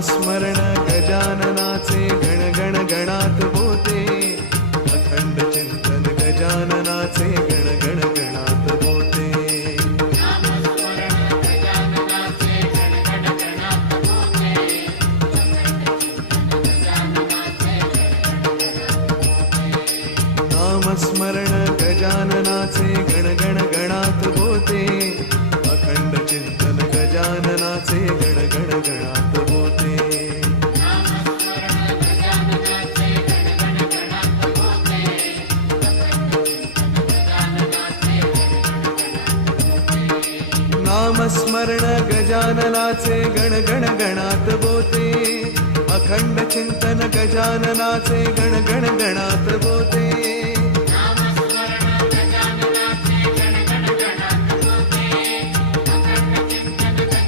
नामस्मरण गजाननाचे गण गण गणात होते, अखंड चिंतन गजाननाचे गण गण गणात होते. नामस्मरण गजाननाचे गण गण गणात होते, अखंड चिंतन गजाननाचे गण गण गणात होते. नामस्मरण गजाननाचे गण गण गणात होते, अखंड चिंतन गजाननाचे गण गण गणात होते.